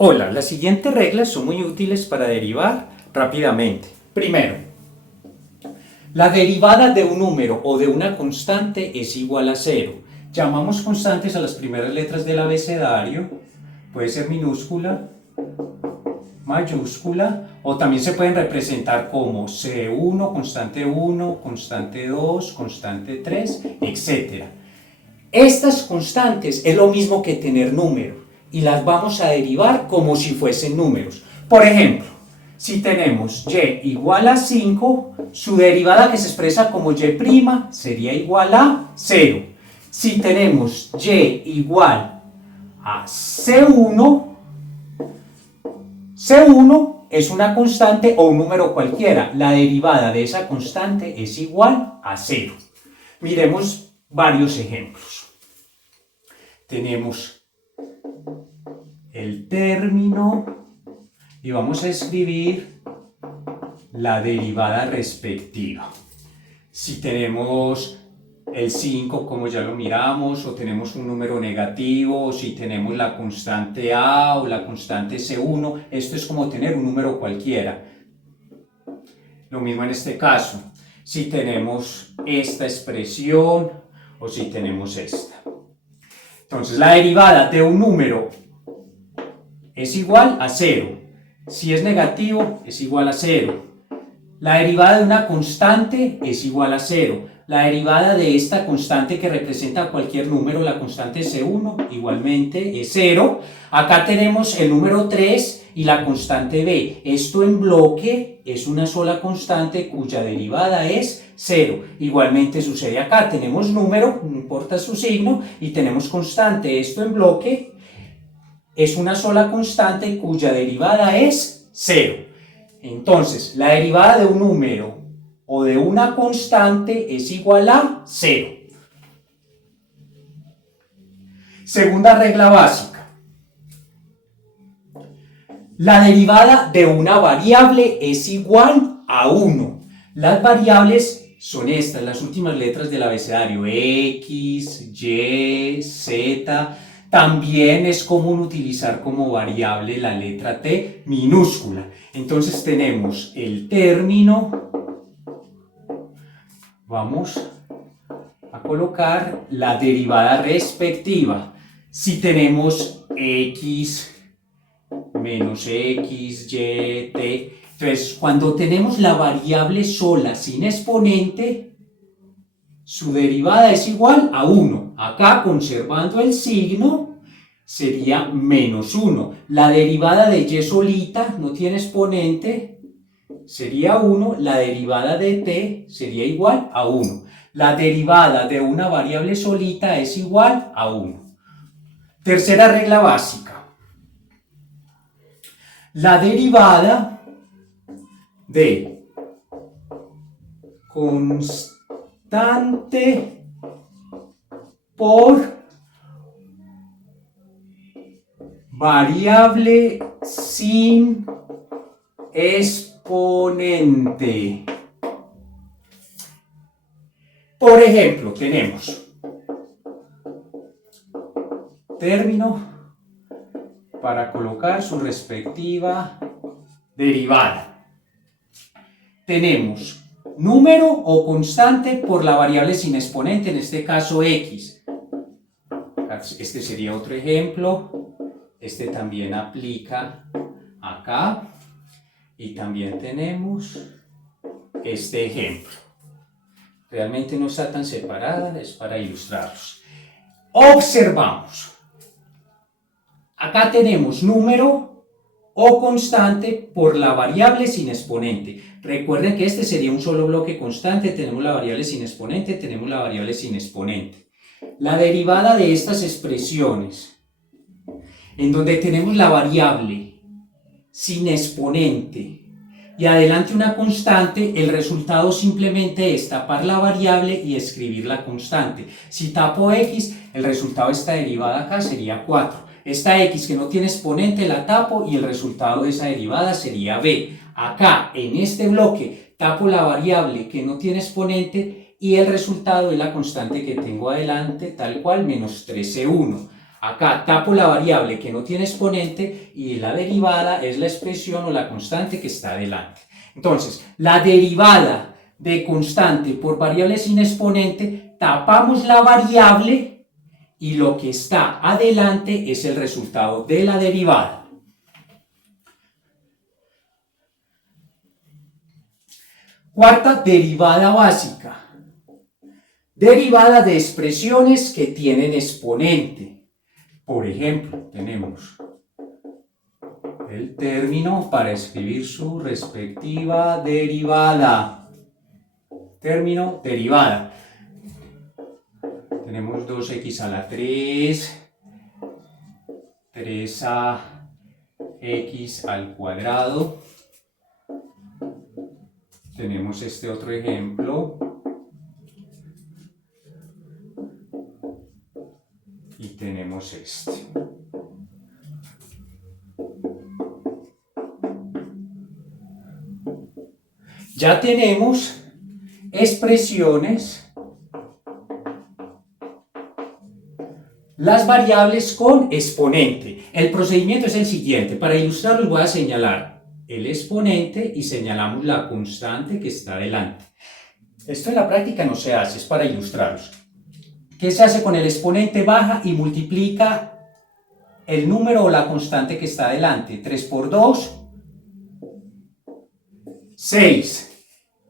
Hola, las siguientes reglas son muy útiles para derivar rápidamente. Primero, la derivada de un número o de una constante es igual a cero. Llamamos constantes a las primeras letras del abecedario. Puede ser minúscula, mayúscula, o también se pueden representar como C1, constante 1, constante 2, constante 3, etc. Estas constantes es lo mismo que tener números y las vamos a derivar como si fuesen números. Por ejemplo, si tenemos y igual a 5, su derivada que se expresa como y' sería igual a 0. Si tenemos y igual a C1 es una constante o un número cualquiera. La derivada de esa constante es igual a 0. Miremos varios ejemplos. Tenemos el término y vamos a escribir la derivada respectiva. Si tenemos el 5, como ya lo miramos, o tenemos un número negativo, o si tenemos la constante a o la constante c1, esto es como tener un número cualquiera. Lo mismo en este caso, si tenemos esta expresión o si tenemos esta. Entonces, la derivada de un número es igual a 0. Si es negativo, es igual a 0. La derivada de una constante es igual a 0. La derivada de esta constante que representa cualquier número, la constante C1, igualmente es 0. Acá tenemos el número 3 y la constante b. Esto en bloque es una sola constante cuya derivada es 0. Igualmente sucede acá. Tenemos número, no importa su signo, y tenemos constante. Esto en bloque es una sola constante cuya derivada es 0. Entonces, la derivada de un número o de una constante es igual a 0. Segunda regla básica. La derivada de una variable es igual a 1. Las variables son estas, las últimas letras del abecedario: X, Y, Z. También es común utilizar como variable la letra T minúscula. Entonces tenemos el término. Vamos a colocar la derivada respectiva. Si tenemos X menos X, Y, T. Entonces, cuando tenemos la variable sola sin exponente, su derivada es igual a 1. Acá, conservando el signo, sería menos 1. La derivada de y solita no tiene exponente, sería 1. La derivada de t sería igual a 1. La derivada de una variable solita es igual a 1. Tercera regla básica. La derivada de constante por variable sin exponente. Por ejemplo, tenemos término para colocar su respectiva derivada. Tenemos número o constante por la variable sin exponente, en este caso x. Este sería otro ejemplo. Este también aplica acá. Y también tenemos este ejemplo. Realmente no está tan separada, es para ilustrarlos. Observamos. Acá tenemos número o constante por la variable sin exponente. Recuerden que este sería un solo bloque constante. Tenemos la variable sin exponente, tenemos la variable sin exponente. La derivada de estas expresiones, en donde tenemos la variable sin exponente y adelante una constante, el resultado simplemente es tapar la variable y escribir la constante. Si tapo x, el resultado de esta derivada acá sería 4. Esta x que no tiene exponente la tapo y el resultado de esa derivada sería b. Acá, en este bloque, tapo la variable que no tiene exponente y el resultado es la constante que tengo adelante, tal cual, menos 13,1. Acá tapo la variable que no tiene exponente y la derivada es la expresión o la constante que está adelante. Entonces, la derivada de constante por variable sin exponente, tapamos la variable y lo que está adelante es el resultado de la derivada. Cuarta, derivada básica. Derivada de expresiones que tienen exponente. Por ejemplo, tenemos el término para escribir su respectiva derivada. Término, derivada. Tenemos 2x a la 3, 3x al cuadrado. Tenemos este otro ejemplo. Y tenemos este. Ya tenemos expresiones, las variables con exponente. El procedimiento es el siguiente. Para ilustrarlos voy a señalar el exponente y señalamos la constante que está delante. Esto en la práctica no se hace, es para ilustrarlos. ¿Qué se hace con el exponente? Baja y multiplica el número o la constante que está delante. 3 por 2, 6.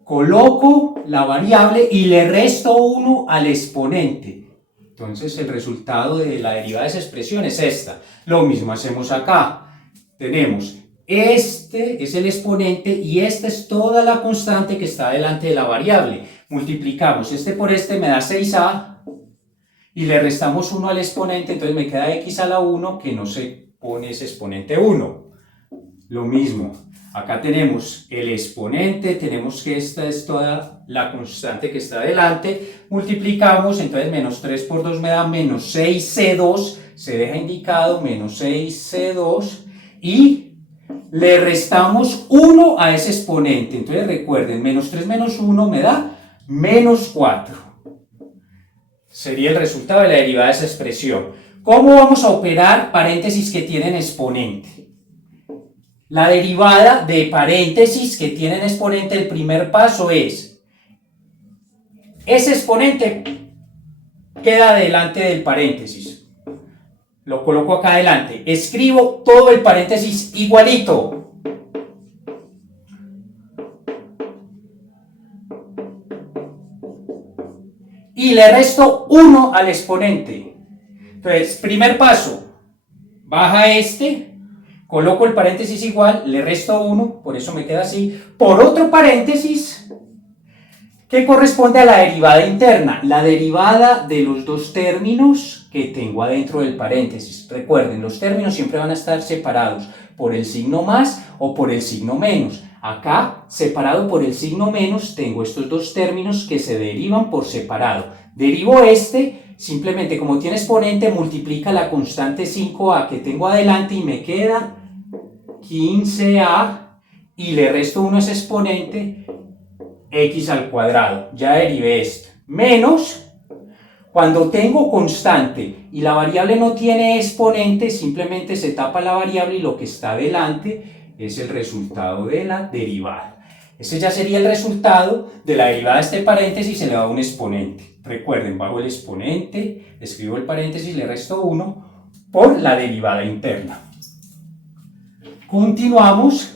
Coloco la variable y le resto 1 al exponente. Entonces el resultado de la derivada de esa expresión es esta. Lo mismo hacemos acá. Tenemos este es el exponente y esta es toda la constante que está delante de la variable. Multiplicamos este por este, me da 6a. Y le restamos 1 al exponente, entonces me queda x a la 1, que no se pone ese exponente 1. Lo mismo, acá tenemos el exponente, tenemos que esta es toda la constante que está adelante, multiplicamos, entonces menos 3 por 2 me da menos 6c2, se deja indicado menos 6c2, y le restamos 1 a ese exponente, entonces recuerden, menos 3 menos 1 me da menos 4. Sería el resultado de la derivada de esa expresión. ¿Cómo vamos a operar paréntesis que tienen exponente? La derivada de paréntesis que tienen exponente, el primer paso es, ese exponente queda delante del paréntesis. Lo coloco acá adelante. Escribo todo el paréntesis igualito. Y le resto 1 al exponente. Entonces, primer paso, baja este, coloco el paréntesis igual, le resto 1, por eso me queda así, por otro paréntesis que corresponde a la derivada interna, la derivada de los dos términos que tengo adentro del paréntesis. Recuerden, los términos siempre van a estar separados por el signo más o por el signo menos. Acá, separado por el signo menos, tengo estos dos términos que se derivan por separado. Derivo este, simplemente como tiene exponente, multiplica la constante 5a que tengo adelante y me queda 15a y le resto 1 a ese exponente, x al cuadrado. Ya derivé esto. Menos, cuando tengo constante y la variable no tiene exponente, simplemente se tapa la variable y lo que está adelante es el resultado de la derivada. Ese ya sería el resultado de la derivada de este paréntesis y se le da un exponente. Recuerden, bajo el exponente, escribo el paréntesis, le resto 1 por la derivada interna. Continuamos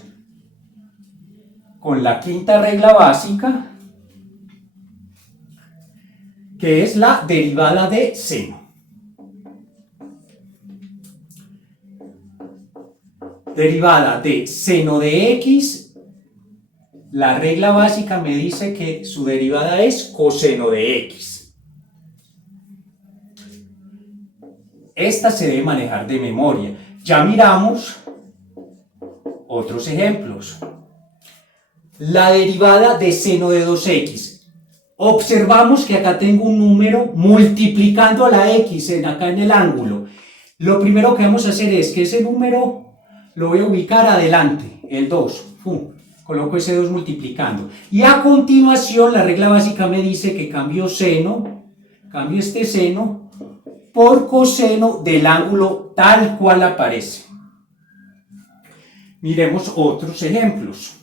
con la quinta regla básica, que es la derivada de seno. Derivada de seno de x, la regla básica me dice que su derivada es coseno de x. Esta se debe manejar de memoria. Ya miramos otros ejemplos. La derivada de seno de 2x. Observamos que acá tengo un número multiplicando a la x acá en el ángulo. Lo primero que vamos a hacer es que ese número lo voy a ubicar adelante, el 2. Coloco ese 2 multiplicando. Y a continuación la regla básica me dice que cambio este seno por coseno del ángulo tal cual aparece. Miremos otros ejemplos.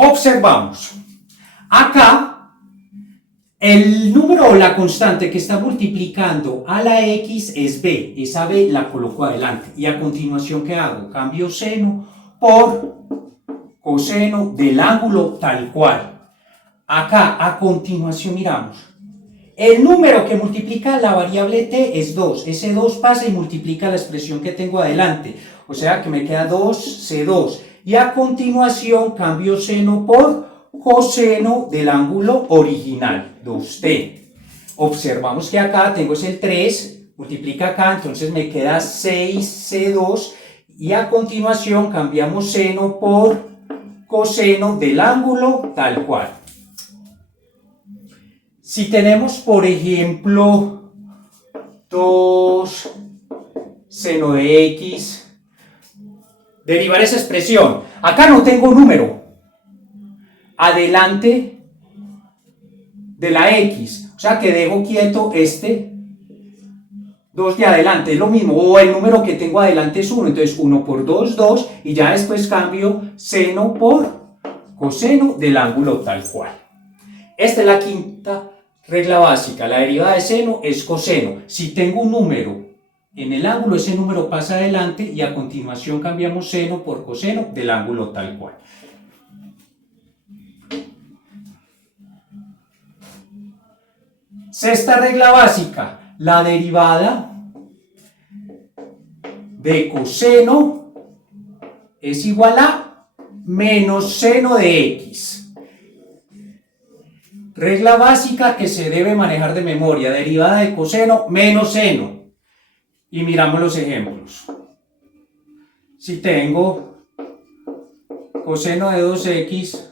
Observamos, acá el número o la constante que está multiplicando a la x es b, esa b la coloco adelante y a continuación ¿qué hago? Cambio seno por coseno del ángulo tal cual. Acá a continuación miramos, el número que multiplica la variable t es 2, ese 2 pasa y multiplica la expresión que tengo adelante, o sea que me queda 2c2. Y a continuación cambio seno por coseno del ángulo original, 2t. Observamos que acá tengo el 3, multiplica acá, entonces me queda 6c2. Y a continuación cambiamos seno por coseno del ángulo tal cual. Si tenemos, por ejemplo, 2 seno de x, derivar esa expresión. Acá no tengo número adelante de la x, o sea que dejo quieto este 2 de adelante, es lo mismo, o el número que tengo adelante es 1, entonces 1 por 2, 2, y ya después cambio seno por coseno del ángulo tal cual. Esta es la quinta regla básica, la derivada de seno es coseno. Si tengo un número en el ángulo, ese número pasa adelante y a continuación cambiamos seno por coseno del ángulo tal cual. Sexta regla básica, la derivada de coseno es igual a menos seno de x. Regla básica que se debe manejar de memoria, derivada de coseno menos seno. Y miramos los ejemplos. Si tengo coseno de 2x,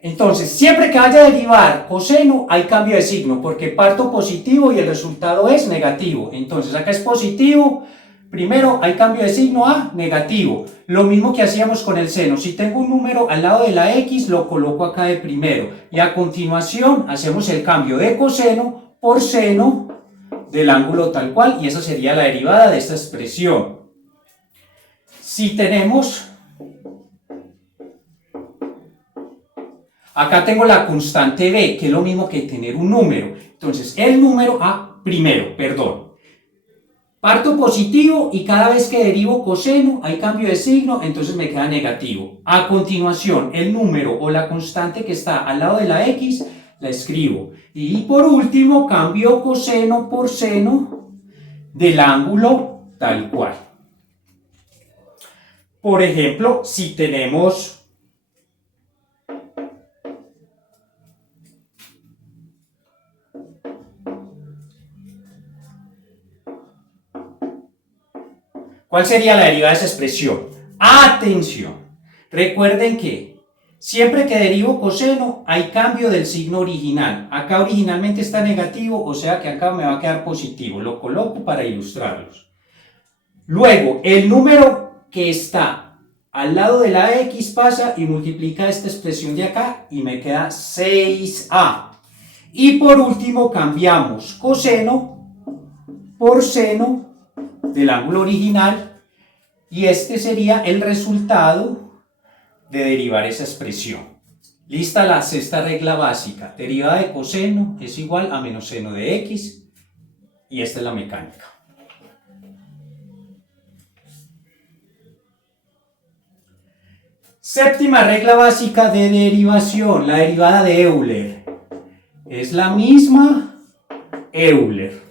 entonces siempre que vaya a derivar coseno hay cambio de signo, porque parto positivo y el resultado es negativo. Entonces acá es positivo, primero hay cambio de signo a negativo. Lo mismo que hacíamos con el seno, si tengo un número al lado de la x, lo coloco acá de primero. Y a continuación hacemos el cambio de coseno por seno del ángulo tal cual, y esa sería la derivada de esta expresión. Si tenemos, acá tengo la constante b, que es lo mismo que tener un número, entonces el número parto positivo y cada vez que derivo coseno hay cambio de signo, entonces me queda negativo. A continuación, el número o la constante que está al lado de la x, la escribo. Y por último, cambio coseno por seno del ángulo tal cual. Por ejemplo, si tenemos ¿cuál sería la derivada de esa expresión? Atención, recuerden que siempre que derivo coseno hay cambio del signo original. Acá originalmente está negativo, o sea que acá me va a quedar positivo. Lo coloco para ilustrarlos. Luego, el número que está al lado de la x pasa y multiplica esta expresión de acá y me queda 6a. Y por último cambiamos coseno por seno del ángulo original y este sería el resultado de derivar esa expresión. Lista la sexta regla básica, derivada de coseno es igual a menos seno de x y esta es la mecánica. Séptima regla básica de derivación, la derivada de Euler. Es la misma Euler.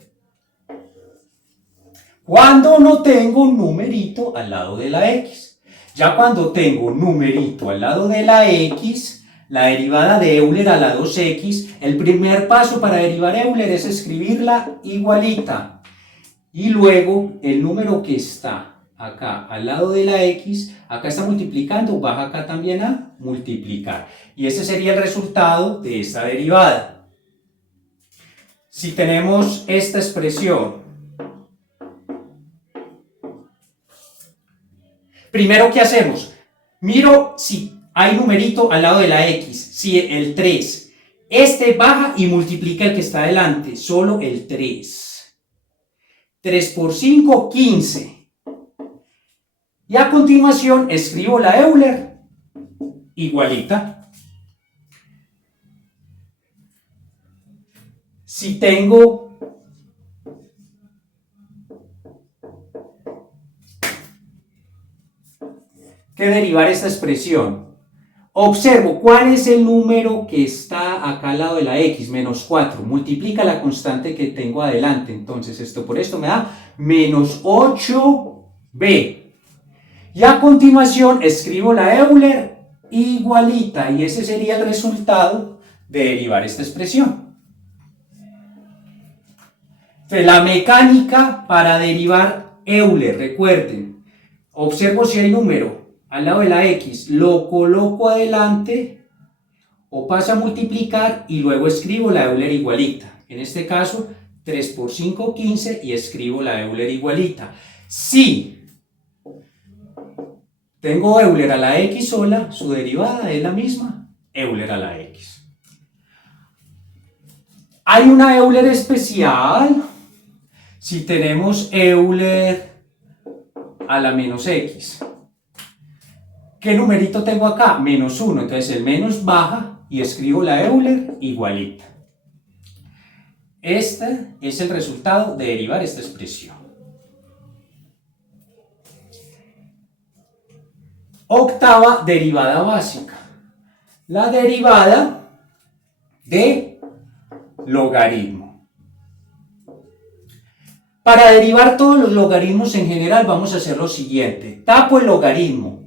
Cuando no tengo un numerito al lado de la x. Ya cuando tengo un numerito al lado de la x, la derivada de Euler a la 2x, el primer paso para derivar Euler es escribirla igualita. y luego el número que está acá al lado de la x, acá está multiplicando, baja acá también a multiplicar. Y ese sería el resultado de esta derivada. Si tenemos esta expresión, primero, ¿qué hacemos? Miro si hay numerito al lado de la x, si el 3. Este baja y multiplica el que está adelante, solo el 3. 3 por 5, 15. Y a continuación escribo la Euler igualita. Si tengo que derivar esta expresión, observo cuál es el número que está acá al lado de la x, menos 4, multiplica la constante que tengo adelante, entonces esto por esto me da menos 8b. Y a continuación escribo la Euler igualita, y ese sería el resultado de derivar esta expresión. Entonces, la mecánica para derivar Euler, recuerden, observo si hay número al lado de la x, lo coloco adelante o paso a multiplicar y luego escribo la Euler igualita. En este caso, 3 por 5, 15 y escribo la Euler igualita. Si tengo Euler a la x sola, su derivada es la misma, Euler a la x. Hay una Euler especial si tenemos Euler a la menos x. ¿Qué numerito tengo acá? Menos 1, entonces el menos baja y escribo la Euler igualita. Este es el resultado de derivar esta expresión. Octava derivada básica. La derivada de logaritmo. Para derivar todos los logaritmos en general vamos a hacer lo siguiente. Tapo el logaritmo.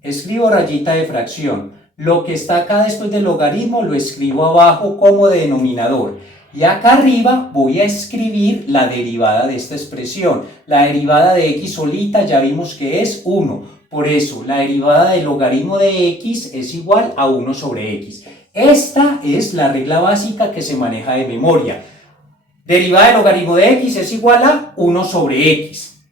Escribo rayita de fracción. Lo que está acá después del logaritmo lo escribo abajo como denominador. Y acá arriba voy a escribir la derivada de esta expresión. La derivada de x solita ya vimos que es 1. Por eso, la derivada del logaritmo de x es igual a 1 sobre x. Esta es la regla básica que se maneja de memoria. Derivada del logaritmo de x es igual a 1 sobre x.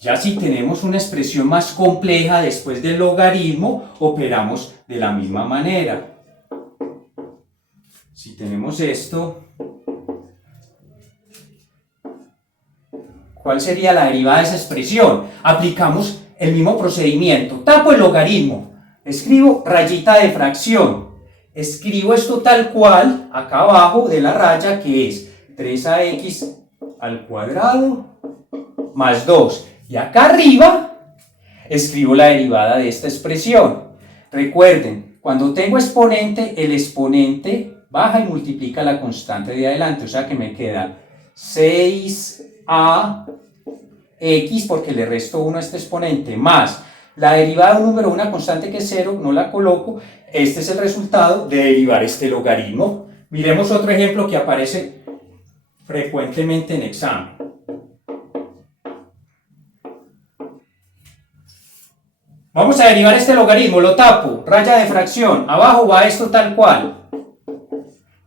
Ya si tenemos una expresión más compleja después del logaritmo, operamos de la misma manera. Si tenemos esto, ¿cuál sería la derivada de esa expresión? Aplicamos el mismo procedimiento. Tapo el logaritmo, escribo rayita de fracción, escribo esto tal cual acá abajo de la raya, que es 3ax al cuadrado más 2. Y acá arriba escribo la derivada de esta expresión. Recuerden, cuando tengo exponente, el exponente baja y multiplica la constante de adelante, o sea que me queda 6ax, porque le resto 1 a este exponente, más la derivada de un número, una constante que es 0, no la coloco. Este es el resultado de derivar este logaritmo. Miremos otro ejemplo que aparece frecuentemente en examen. Vamos a derivar este logaritmo, lo tapo, raya de fracción, abajo va esto tal cual.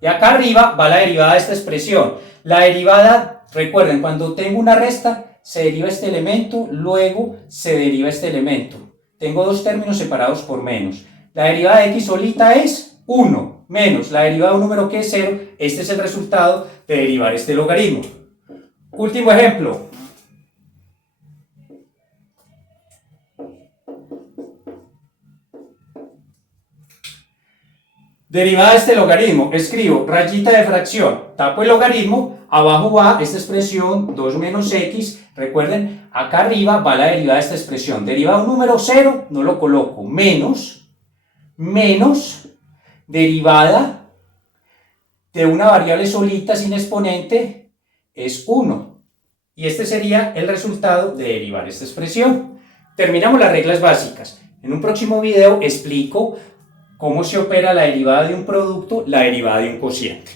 Y acá arriba va la derivada de esta expresión. La derivada, recuerden, cuando tengo una resta, se deriva este elemento, luego se deriva este elemento. Tengo dos términos separados por menos. La derivada de x solita es 1, menos la derivada de un número que es 0. Este es el resultado de derivar este logaritmo. Último ejemplo. Derivada de este logaritmo, escribo rayita de fracción, tapo el logaritmo, abajo va esta expresión 2 menos x, recuerden, acá arriba va la derivada de esta expresión, derivada de un número 0, no lo coloco, menos, derivada de una variable solita sin exponente es 1. Y este sería el resultado de derivar esta expresión. Terminamos las reglas básicas. En un próximo video explico cómo se opera la derivada de un producto, la derivada de un cociente.